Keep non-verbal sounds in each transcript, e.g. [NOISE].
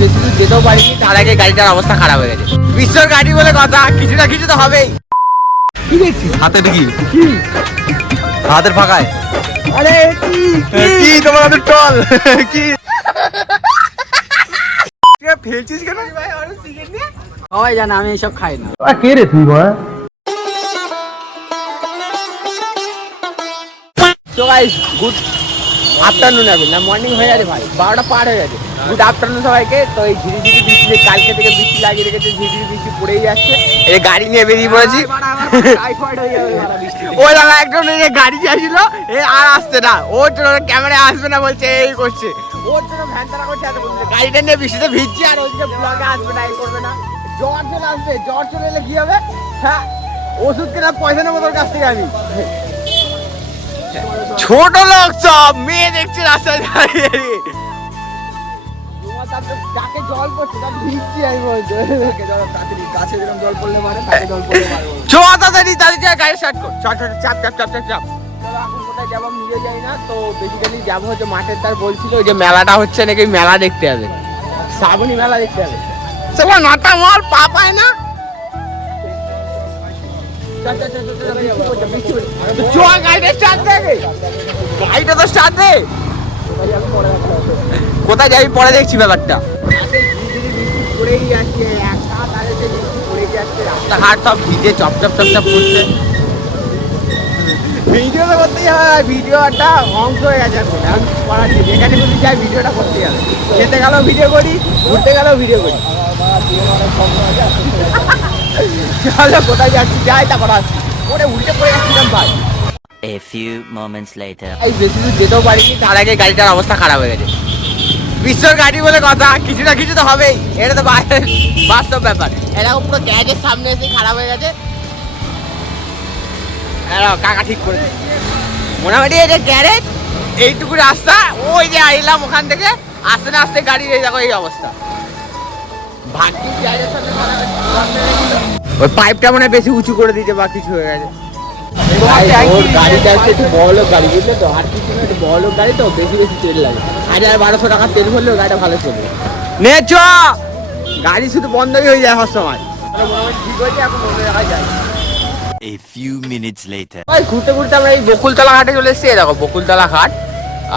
বেশি দূর যেতেও পারিনি তার আগে গাড়িটার অবস্থা খারাপ হয়ে গেছে। বিশ্বর গাড়ি বলে কথা কিছু না কিছু তো হবেই। কি দেখছিস? হাতে দেখি। কি? হাতের ফাঁকায়। আরে কি? কি? তোমার হাতের টল? [LAUGHS] কি? ফেলছিস কেন? সবাই জানে আমি এসব খাই না। কে রে তুই গাইস গুড আফটারনুন এখন না মর্নিং হয়ে যাবে ভাই। বারোটা পার হয়ে যাবে। গুড আফটারনুন সবাইকে। তো এই ঝিরি ঝিরি বৃষ্টি কালকে থেকে বৃষ্টি লাগিয়ে রেখেছে ঝিরি ঝিরি বৃষ্টি পড়েই যাচ্ছে। এই গাড়ি নিয়ে বেরিয়ে পড়েছি। ওই দাদা একজন এই গাড়ি চাইছিল এ আর আসছে না। ওর জন্য ক্যামেরায় আসবে না বলছে এই করছে। ওর জন্য ভ্যান তারা করছে গাড়িটা নিয়ে বৃষ্টিতে ভিজছে আর ওইদিকে ব্লগে আসবে না এই করবে না। জ্বর চলে আসবে জ্বর চলে এলে কি হবে? হ্যাঁ ওষুধ কেনার পয়সা নেব তোর কাছ থেকে আমি। ছোট লোক সব মেয়ে দেখছে রাস্তায় দাঁড়িয়ে। যাব যাব মেলাটা হচ্ছে নাকি মেলা দেখতে হবে শ্রাবণী মেলা দেখতে হবে চলো নটা মাল পা পায় না। গাড়িটা তো স্টার্ট দে কোথায় যাবি পরে দেখছি ব্যাপারটা রাস্তাঘাট সব ভিজে চপ চপ চপ চপ করছে ভিডিও তো করতেই হবে ভিডিওটা অংশ হয়ে গেছে এখন এখন করার নেই যেখানে খুশি যাই ভিডিওটা করতেই হবে খেতে গেলেও ভিডিও করি ঘুরতে গেলেও ভিডিও করি চলো কোথায় যাচ্ছি? যাই তারপর আসছি ওরে উল্টে পড়ে যাচ্ছিলাম ভাই। A few moments later. এই বেশি দূর যেতেও পারিনি তার আগে গাড়িটার অবস্থা খারাপ হয়ে গেছে। বিশ্বর গাড়ি বলে কথা কিছু না কিছু তো হবেই। এটা তো বাস্তব ব্যাপার। এরকম পুরো গ্যারেজের সামনে এসে খারাপ হয়ে গেছে। কাকা ঠিক করে। মোটামুটি এই যে গ্যারেজ এইটুকু রাস্তা ওই যে আইলাম ওখান থেকে আস্তে না আস্তে গাড়ির এই দেখো এই অবস্থা। ওই পাইপটা মনে হয় বেশি উঁচু করে দিতে বা কিছু হয়ে গেছে। গাড়িটা হচ্ছে একটু বড় লোক গাড়ি বুঝলে তো? আর কিছু না একটু বড় গাড়ি তো বেশি বেশি তেল লাগে। হাজার বারোশো টাকা তেল ভরলেও গাড়িটা ভালো চলবে। নে চ গাড়ি শুধু বন্ধই হয়ে যায় সব সময় মোটামুটি ঠিক হয়েছে এখন অন্য জায়গায় যাই A few minutes later. ভাই ঘুরতে ঘুরতে আমরা এই বকুলতলা ঘাটে চলে এসেছি দেখো বকুলতলা ঘাট।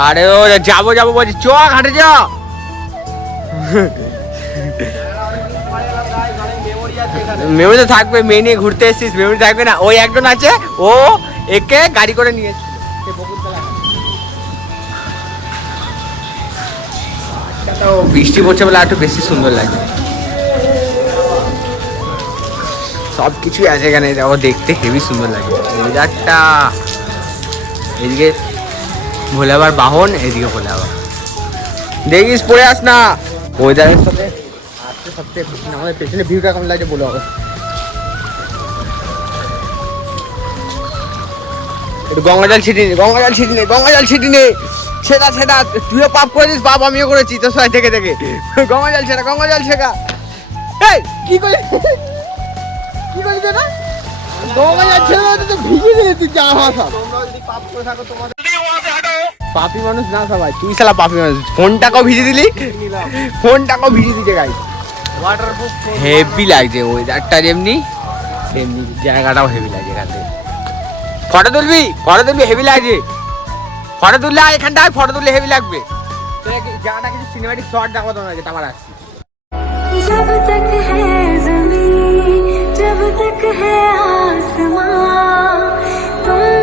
আর ও যাব যাব বলছি চ ঘাটে চ মেমোরি তো থাকবে, মেয়ে নিয়ে ঘুরতে এসেছিস মেমোরি থাকবে না। ওই একজন আছে, ও একে গাড়ি করে নিয়ে এসেছিল। তো বৃষ্টি পড়ছে বলে একটু বেশি সুন্দর লাগে। সব কিছুই আছে এখানে দেখো দেখতে হেভি সুন্দর লাগে। ওয়েদারটা এদিকে ভোলাবার বাহন, এদিকে ভোলাবার। দেখিস, পড়ে আস না। ওয়েদারের সাথে জল ছিটি নে নে ছিটি সেটা সেটা তুইও পাপ করেছিস পাপ আমিও করেছি তো সবাই থেকে থেকে গঙ্গা জল ছেড়া, গঙ্গা জল শেখা কি করে কি করিস না গঙ্গা জল তো ভিজে দিলি, তুই যা পাপি মানুষ না সবাই, তুই শালা পাপি মানুষ, ফোনটাকেও ভিজে দিলি, ফোনটাকেও ভিজে দিতে গাই হেভি লাগছে ওয়েদারটা যেমনি তেমনি জায়গাটাও হেভি লাগছে এখান থেকে ফটো তুলবি ফটো তুলবি হেভি লাগছে ফটো তুললে আয় এখানটায় ফটো তুললে হেভি লাগবে জায়গাটা কিছু সিনেমাটিক শর্ট দেখাবো তোমাকে যেটা আমার আসছি जब तक है जमीन जब तक है आसमां तुम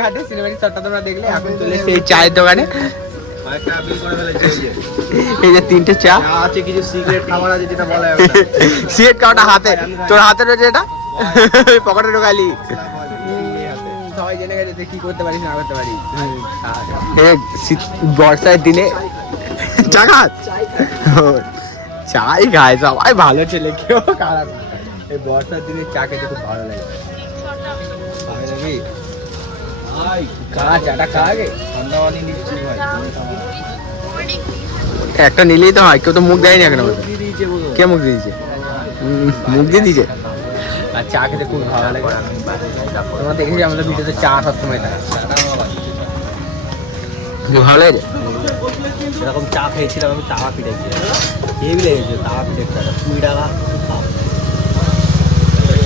ঘাটে তোমরা দেখলে এখন চলে চায়ের দোকানে। এই যে। তিনটে চা। আছে কিছু সিগারেট খাবার আছে যেটা বলা সিগারেট কাউটা হাতে। তোর হাতে রয়েছে এটা? পকেটে ঢোকালি। সবাই জেনে গেছে কি করতে পারিস না করতে পারিস। বর্ষার দিনে চা খাস চাই খায় সবাই ভালো ছেলে কেউ খারাপ না। এই বর্ষার দিনে চা খেতে খুব ভালো লাগে। একটা নিলেই তো হয় কেউ তো মুখ দেয়নি এখন। কে মুখ দিয়ে দিয়েছে? মুখ দিয়ে দিয়েছে? আর চা খেতে খুব ভালো লাগে। তোমরা দেখেছি আমাদের ভিডিওতে চা সবসময় থাকে ভালো লাগে এরকম চা খেয়েছিলাম আমি তাওয়া পিঠে হেভি লেগেছে তাওয়া পিঠে কুড়ি টাকা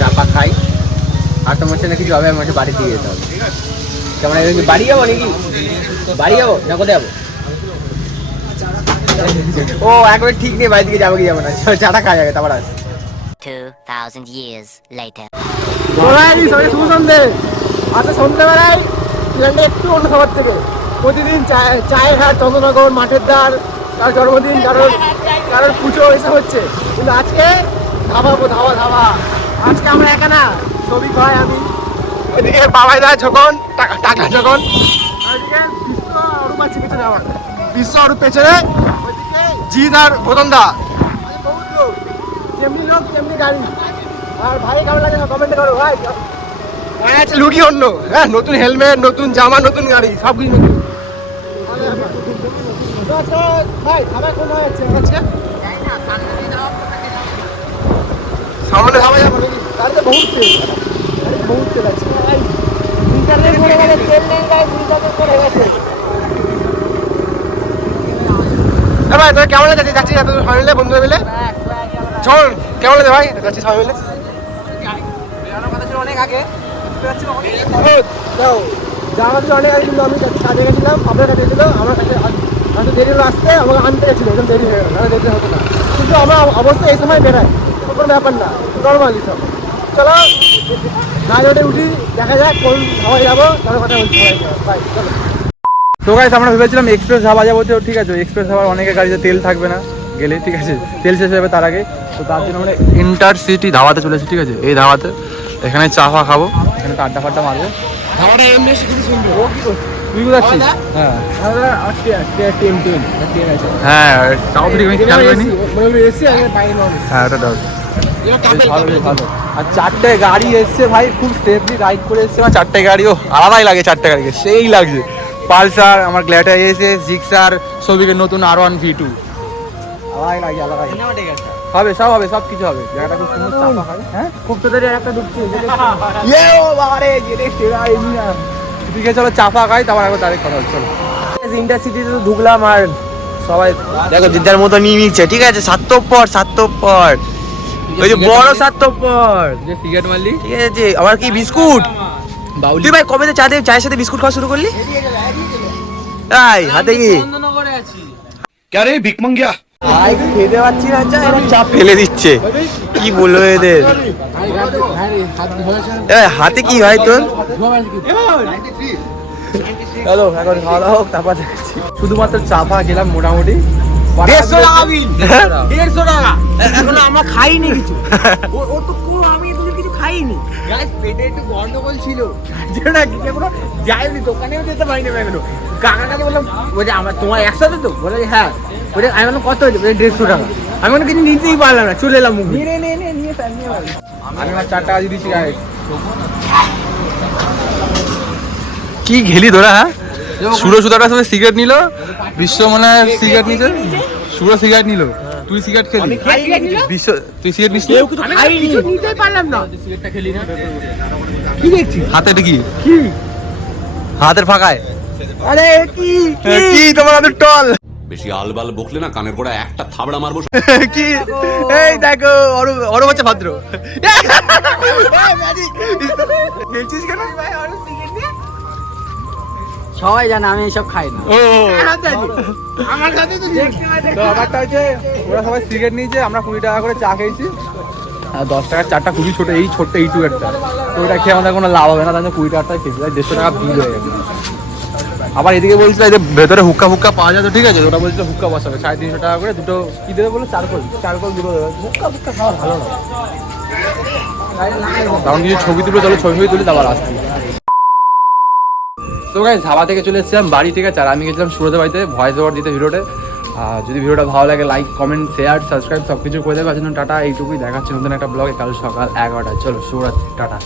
চা পা খাই। আর তোমার সাথে কিছু হবে আমার বাড়ি দিয়ে যেতে হবে। বাড়ি যাব নাকি? বাড়ি যাব? না কোথায় যাব? ও একবার ঠিক নেই বাড়ি দিকে যাব কি যাব না। চাটা খাওয়া যাবে তারপর আসি। 2,000 years later. সবাই সবাই শুভ সন্ধে। আচ্ছা সন্ধ্যেবেলায় প্ল্যানটা একটু অন্য সবার থেকে। প্রতিদিন চায় চায়ের হাট চন্দ্রনগর মাঠের দ্বার কারোর জন্মদিন কারোর কারোর পুজো এসব হচ্ছে। কিন্তু আজকে ধাবা ধাবা ধাবা। আজকে আমরা একা না ছবি ভাই আমি। এদিকে বাবাই দা যখন টাকা যখন। বিশ্ব আছে পেছনে জিৎ আর গৌতম দা। বহুত লোক যেমনি লোক তেমনি গাড়ি। আর ভাই কেমন লাগে কমেন্ট করো ভাই। লুকি অন্য। হ্যাঁ নতুন হেলমেট নতুন জামা নতুন গাড়ি সব কিছু নতুন আজকে সামনে খাওয়া যাব গাড়িতে বহুত তেল গাড়িতে বহুত তেল আছে। ভাই তেল নেই গেছে। তোর কেমন লাগে যাচ্ছি এত সবাই মিলে বন্ধু মিলে? চল কেমন লাগে ভাই? যাচ্ছি সবাই মিলে। অনেক আগে যাওয়া ছিল অনেক আগে কিন্তু আমি কাজে গেছিলাম আপনার কাছে ছিল আমার কাছে হয়তো দেরি হলো আসতে আমাকে আনতে গেছিল একদম দেরি হয়ে গেল দেরি হতো না। কিন্তু আমরা অবশ্যই এই সময় বেরাই কোনো ব্যাপার না নর্মালি সব। চলো। গাড়ি ওঠে উঠি দেখা যাক কোন হাওয়ায় যাব তার কথা বলছি বাই চলো। তো গাইস আমরা ভেবেছিলাম এক্সপ্রেস ধাবা যাব তো ঠিক আছে এক্সপ্রেস ধাবার অনেকের গাড়িতে তেল থাকবে না গেলে ঠিক আছে তেল শেষ হয়ে যাবে তার আগে। তো তার জন্য আমরা ইন্টার সিটি ধাবাতে চলেছি ঠিক আছে এই ধাবাতে। এখানে চা ফা খাব এখানে আড্ডা ফাড্ডা মারবো। ধাবাটা এমনি এসে খুবই সুন্দর। ও কি তুই কোথায় আছিস? হ্যাঁ। হ্যাঁ তাও ঠিক আমি খেয়াল করিনি। হ্যাঁ ওটা ভালো ভালো। আর চারটে গাড়ি এসছে ভাই খুব সেফলি রাইড করে এসছে। আমার চারটে গাড়িও আলাদাই লাগে চারটে গাড়িকে সেই লাগছে। পালসার আমার গ্ল্যাটার এসে জিক্সার সবিকের নতুন আর ওয়ান ভি টু আলাদাই লাগে আলাদাই। হবে সব হবে সব কিছু হবে। জায়গাটা খুব সুন্দর চাপা হবে হ্যাঁ? খুব তোদের একটা ঢুকছে [LAUGHS] ইয়ে ও সেরা ঠিক আছে চলো চাপা খাই তারপর একবার ডাইরেক্ট কথা হচ্ছে চলো। ইন্টারসিটিতে তো ঢুকলাম আর সবাই দেখো দিদার মতো নিয়ে নিচ্ছে ঠিক আছে? সাত্তপর সাত্তপর ওই যে বড় সাত্তপর যে সিগারেট মারলি? ঠিক আছে আমার কি বিস্কুট? তুই ভাই কবে থেকে চা দিয়ে চায়ের সাথে বিস্কুট খাওয়া শুরু করলি? তাই হাতে কি? ভাই খেতে পাচ্ছি না চা এরা চাপ ফেলে দিচ্ছে। কি বলব এদের? হাতে কি ভাই তোর? চলো এখন খাওয়া দাওয়া হোক তারপর শুধুমাত্র চাপা খেলাম মোটামুটি। দেড়শো টাকা বিল। দেড়শো টাকা। এখনও [LAUGHS] আমরা খাইনি কিছু। [LAUGHS] ও- ও তো কোনো আমি এদের কিছু খাইনি। গাইস পেটে একটু গন্ডগোল ছিল। না কিছু এখনও যাইনি দোকানেও যেতে পারিনি এখনও। কাকা বললাম বলছে আমার তোমার একসাথে তো? বলে হ্যাঁ। বলে আমি বললাম কত হয়েছে? বলে দেড়শো টাকা। আমি কোনো কিছু নিতেই পারলাম না চলে এলাম মুখ। নিয়ে নিয়ে নিয়ে নিয়ে আমি আমার চার টাকা কি ঘেলি তোরা হ্যাঁ? সুরো সুদাটার সাথে সিগারেট নিল? বিশ্ব মনে হয় সিগারেট নিছে। সুরো সিগারেট নিল। তুই সিগারেট খেলি? বিশ্ব তুই সিগারেট নিস আমি কিছু নিতেই পারলাম না। কি দেখছিস হাতে কি? কি? হাতের ফাঁকায়। আরে কি? কি তোমার হাতের টল? বেশি আলবাল বকলে না কানের গোড়া একটা থাবড়া মারবো। [LAUGHS] কি? এই দেখো অরু অরু হচ্ছে ভদ্র। [LAUGHS] [LAUGHS] খেলছিস কেন? সবাই জানে আমি এসব খাই না। ও। আমার সাথে তো তো ব্যাপারটা হচ্ছে ওরা সবাই সিগারেট নিয়েছে আমরা কুড়ি টাকা করে চা খেয়েছি। আর দশ টাকার চারটা খুবই ছোট এই ছোট্ট এই টুয়েরটা তো ওটা খেয়ে আমাদের কোনো লাভ হবে না তাই জন্য কুড়ি টাকাটা খেয়েছি। তাই দেড়শো টাকা বিল হয়ে গেছে। আবার এদিকে বলছিল যে ভেতরে হুক্কা ফুক্কা পাওয়া যায় তো ঠিক আছে? ওটা বলছিল হুক্কা বসাবে। সাড়ে তিনশো টাকা করে দুটো কি দেবে বলে? চারকোল। চারকোল দুটো দেবে। হুক্কা ফুক্কা খাওয়া ভালো না। তখন কিছু ছবি তুলে চলো ছবি ছবি তুলি তারপর আসছি। তো গাইজ ধাবা থেকে চলে এসেছিলাম, বাড়ি থেকে। আর আমি গেছিলাম সুরতে বাড়িতে ভয়েস ওভার দিতে ভিডিওতে। আর যদি ভিডিওটা ভালো লাগে লাইক কমেন্ট শেয়ার সাবস্ক্রাইব সব কিছু করে দেবে। আর টাটা, এইটুকুই। দেখাচ্ছি নতুন একটা ব্লগে কাল সকাল এগারোটা চলো শুভরাত্রি টাটা।